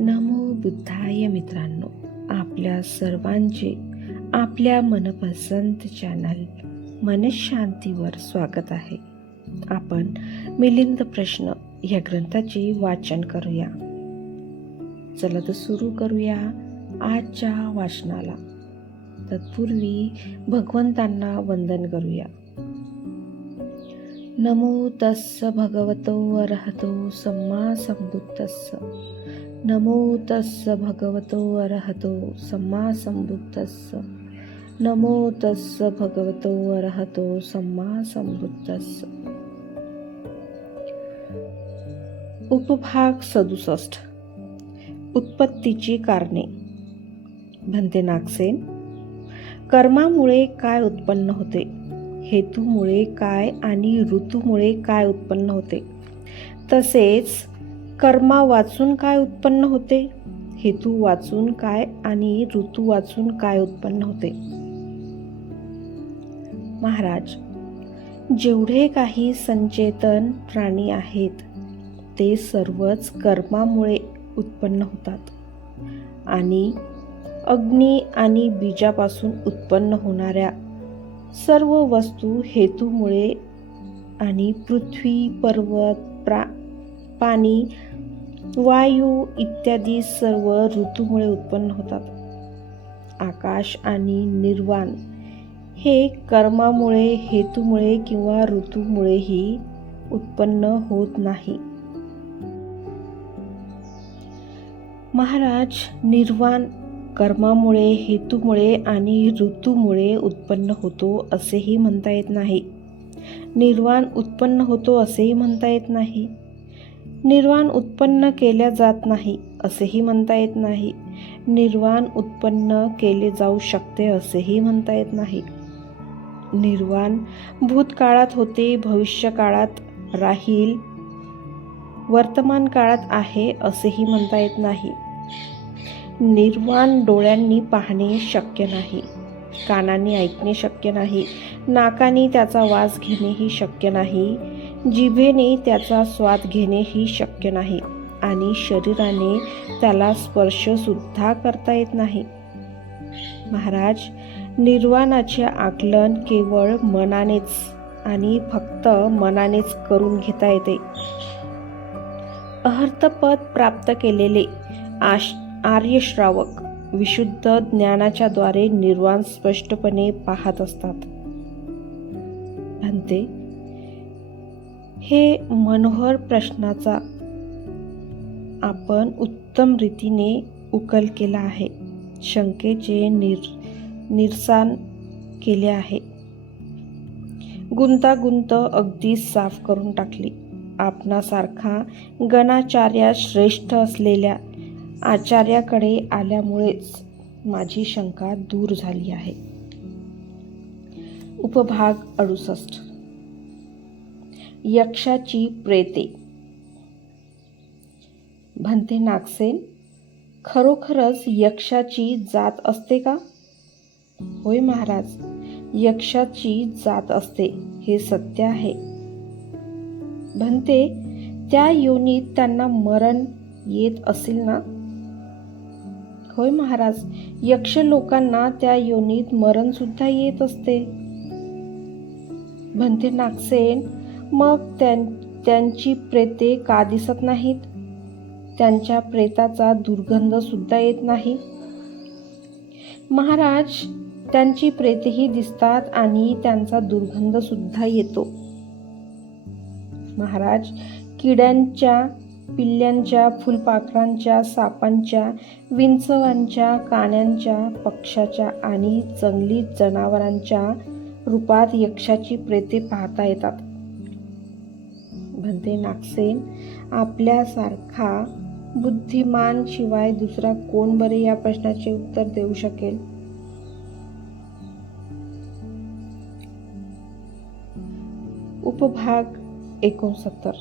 नमो बुद्धाय मित्रांनो, आपल्या सर्वांचे आपल्या मनपसंत चॅनल मनशांतीवर स्वागत आहे. आपण मिलिंद प्रश्न या ग्रंथाचे वाचन करूया. चला तर सुरू करूया आजच्या वाचनाला. तत्पूर्वी भगवंतांना वंदन करूया. नमो तस्स भगवतो अरहतो सम्मा संबुद्धस्स. नमो तस्स भगवतो अरहतो सम्मा संबुद्धस्स. नमो तस्स भगवतो अरहतो सम्मा संबुद्धस्स. उपभाग 67. उत्पत्तीची कारणे. भन्ते नागसेन, कर्मामुळे काय उत्पन्न होते, हेतूमुळे काय आणि ऋतूमुळे काय उत्पन्न होते, तसेच कर्मा वाचून काय उत्पन्न होते, हेतू वाचून काय आणि ऋतू वाचून काय उत्पन्न होते. महाराज, जेवढे काही संचेतन प्राणी आहेत ते सर्वच कर्मामुळे उत्पन्न होतात आणि अग्नी आणि बीजापासून उत्पन्न होणाऱ्या सर्व वस्तू हेतूमुळे आणि पृथ्वी, पर्वत, पाणी, वायू इत्यादी सर्व ऋतूमुळे उत्पन्न होतात. आकाश आणि निर्वाण हे कर्मामुळे, हेतूमुळे किंवा ऋतूमुळेही उत्पन्न होत नाही. महाराज, निर्वाण कर्मामुळे, हेतूमुळे आणि ऋतूमुळे उत्पन्न होतो असेही म्हणता येत नाही. निर्वाण उत्पन्न होतो असेही म्हणता येत नाही. निर्वाण उत्पन्न केल्या जात नाही असेही म्हणता येत नाही. निर्वाण उत्पन्न केले जाऊ शकते असेही म्हणता येत नाही. निर्वाण भूतकाळात होते, भविष्य काळात राहील, वर्तमान काळात आहे असेही म्हणता येत नाही. निर्वाण डोळ्यांनी पाहणे शक्य नाही, कानांनी ऐकणे शक्य नाही, नाकाने त्याचा वास घेणेही शक्य नाही, जिभेने त्याचा स्वाद घेणेही शक्य नाही आणि शरीराने त्याला स्पर्श सुद्धा करता येत नाही. महाराज, निर्वाणाचे आकलन केवळ मनानेच आणि फक्त मनानेच करून घेता येते. अर्थपद प्राप्त केलेले आर्य श्रावक विशुद्ध ज्ञानाच्या द्वारे निर्वाण स्पष्टपणे पाहत असतात. भन्ते, हे मनोहर प्रश्नाचा आपण उत्तम रीतीने उकल केला आहे. शंकेचे निरसन केले आहे. गुंतागुंत अगदी साफ करून टाकली. आपणासारखा गणाचार्य श्रेष्ठ असलेल्या आचार्याकडे आल्यामुळेच माझी शंका दूर झाली आहे. उपभाग 68. यक्षाची प्रेते. भन्ते नागसेन, खरोखरच यक्षाची जात असते का? होय महाराज, यक्षाची जात असते, हे सत्य आहे. भन्ते, त्या योनीत त्यांना मरण येत असेल ना? होय महाराज, यक्ष लोकांना त्या योनीत मरण सुद्धा येत असते. भन्ते नागसेन, मग त्यांची प्रेते का दिसत नाहीत? त्यांच्या प्रेताचा दुर्गंध सुद्धा येत नाही. महाराज, त्यांची प्रेतेही दिसतात आणि त्यांचा दुर्गंध सुद्धा येतो. महाराज, किड्यांच्या, पिल्ल्यांच्या, फुलपाखरांच्या, सापांच्या, विंचवांच्या, कान्यांच्या, पक्ष्याच्या आणि जंगली जनावरांच्या रूपात यक्षाची प्रेते पाहता येतात. भन्ते नागसेन, आपल्यासारखा बुद्धिमान शिवाय दुसरा कोण बरे या प्रश्नाचे उत्तर देऊ शकेल? उपभाग 69.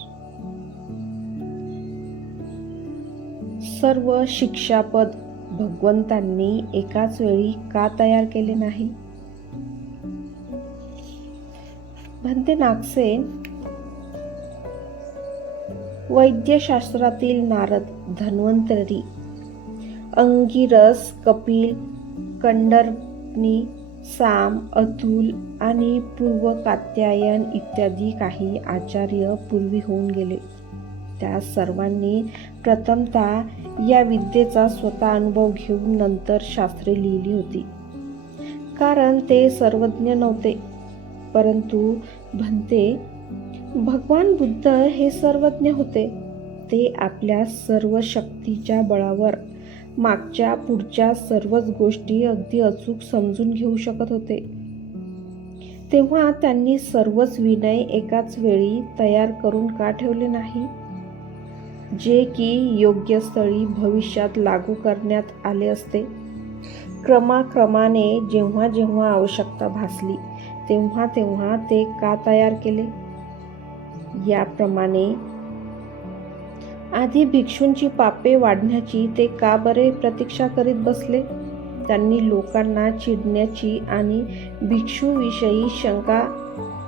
सर्व शिक्षापद भगवंतांनी एकाच वेळी का तयार केले नाही? भन्ते नागसेन, वैद्यशास्त्रातील नारद धन्वंतरी अंगिरस, कपिल, कंडरनी, साम, अतुल आणि पूर्व कात्यायन इत्यादी काही आचार्य पूर्वी होऊन गेले. त्या सर्वांनी प्रथमतः या विद्येचा स्वतः अनुभव घेऊन नंतर शास्त्रे लिहिली होती. कारण ते सर्वज्ञ नव्हते. परंतु भंते, भगवान बुद्ध हे सर्वज्ञ होते. ते आपल्या सर्व शक्तीच्या बळावर मागच्या पुढच्या सर्वच गोष्टी अगदी अचूक समजून घेऊ शकत होते. तेव्हा त्यांनी सर्वच विनय एकाच वेळी तयार करून का ठेवले नाही, जे की योग्य स्थळी भविष्यात लागू करण्यात आले असते? क्रमाक्रमाने जेव्हा जेव्हा आवश्यकता भासली तेव्हा तेव्हा ते का तयार केले? याप्रमाणे आधी भिक्षूंची पापे वाढण्याची ते का बरे प्रतीक्षा करीत बसले? त्यांनी लोकांना चिडण्याची आणि भिक्षूविषयी शंका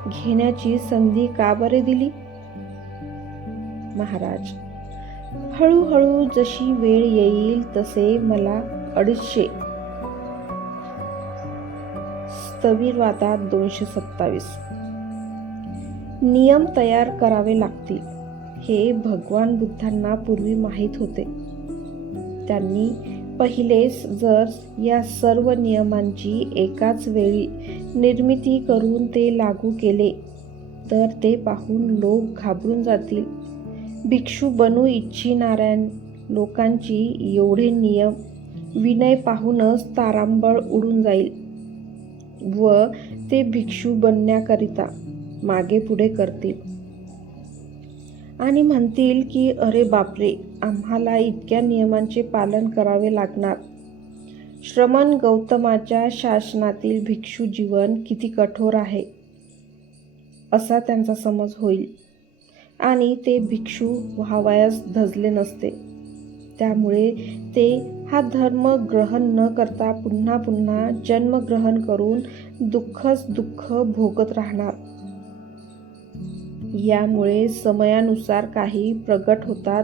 घेण्याची संधी का बरे दिली? महाराज, हळूहळू जशी वेळ येईल तसे मला 250 स्थविरवादात 227 नियम तयार करावे लागतील हे भगवान बुद्धांना पूर्वी माहीत होते. त्यांनी पहिलेच जर या सर्व नियमांची एकाच वेळी निर्मिती करून ते लागू केले तर ते पाहून लोक घाबरून जातील. भिक्षू बनू इच्छिणाऱ्या लोकांची एवढे नियम विनय पाहूनच तारांबळ उडून जाईल व ते भिक्षू बनण्याकरिता मागे पुढे करतील आणि म्हणतील की अरे बापरे, आम्हाला इतक्या नियमांचे पालन करावे लागणार. श्रमण गौतमाच्या शासनातील भिक्षू जीवन किती कठोर आहे असा त्यांचा समज होईल आणि ते भिक्षू व्हावयास धजले नसते. त्यामुळे ते हा धर्म ग्रहण न करता पुन्हा पुन्हा जन्म ग्रहण करून दुःखच दुःख भोगत राहणार. यामुळे समयानुसार काही प्रगट होतात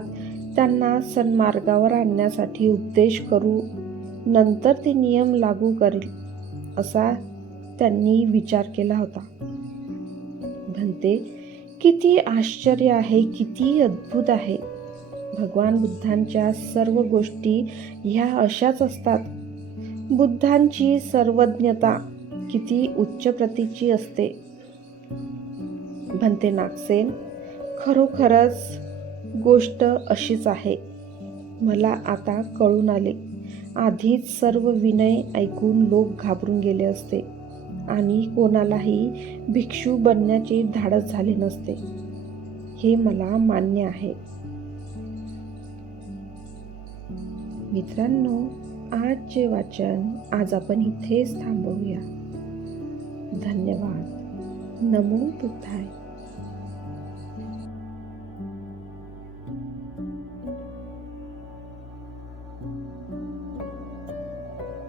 त्यांना सन्मार्गावर आणण्यासाठी उपदेश करू, नंतर ते नियम लागू करील असा त्यांनी विचार केला होता. भंते, किती आश्चर्य आहे, किती अद्भुत आहे. भगवान बुद्धांच्या सर्व गोष्टी ह्या अशाच असतात. बुद्धांची सर्वज्ञता किती उच्च प्रतीची असते. भंते नागसेन, खरोखरच गोष्ट अशीच आहे. मला आता कळून आले. आधीच सर्व विनय ऐकून लोक घाबरून गेले असते आणि कोणालाही भिक्षू बनण्याचे धाडस झाले नसते. हे मला मान्य आहे. मित्रांनो, आजचे वाचन आज आपण इथेच थांबवूया. धन्यवाद. नमो बुद्धाय.